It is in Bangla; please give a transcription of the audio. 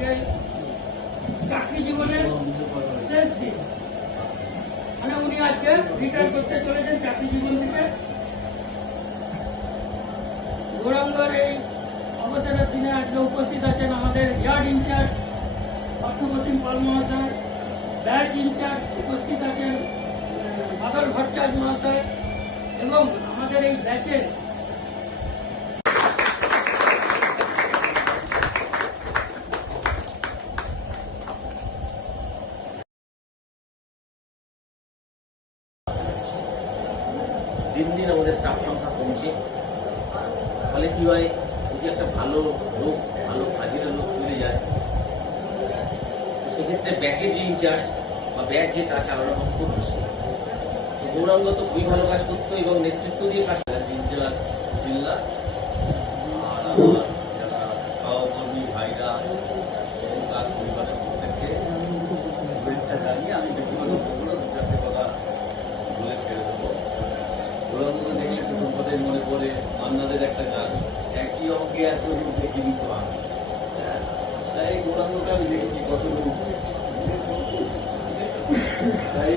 আজকে চাকরি জীবনের শেষ দিন, মানে উনি আজকে রিটায়ার করতে চলেছেন চাকরি জীবন থেকে। গৌরাঙ্গর এই অবসরের দিনে আজকে উপস্থিত আছেন আমাদের ইয়ার্ড ইনচার্জ অর্থপ্রতিম পাল মহাশয়, ব্যাচ ইনচার্জ উপস্থিত আছেন মাদল ভট্টাচার্য মহাশয়, এবং আমাদের এই ব্যাচের দিন দিন আমাদের স্টাফ সংখ্যা কমছে। ফলে কি হয়, যদি একটা ভালো লোক, ভালো কাজের লোক চলে যায়, তো সেক্ষেত্রে ব্যাচের যে ইনচার্জ বা ব্যাচ যে কাজ চালানো খুব মুশকিল। তো গৌরাঙ্গ তো খুবই ভালো কাজ করতো এবং নেতৃত্ব দিয়ে কাজ ইনচার্জ জিল্লা আর আমার যারা সহকর্মী ভাইরা এবং তার পরিবারের প্রত্যেককে শুভেচ্ছা জানিয়ে আমি বেশি কথা বলবো না, দু চারটে কথা বলে ছেড়ে দেবো। গৌরাঙ্গকে দেখলে প্রথম কথাই মনে পড়ে মান্নাদের একটা গান, একই অঙ্কে এত রূপ দেখিনি তো আমি। তাই গৌরাঙ্গকে আমি দেখেছি কত রূপ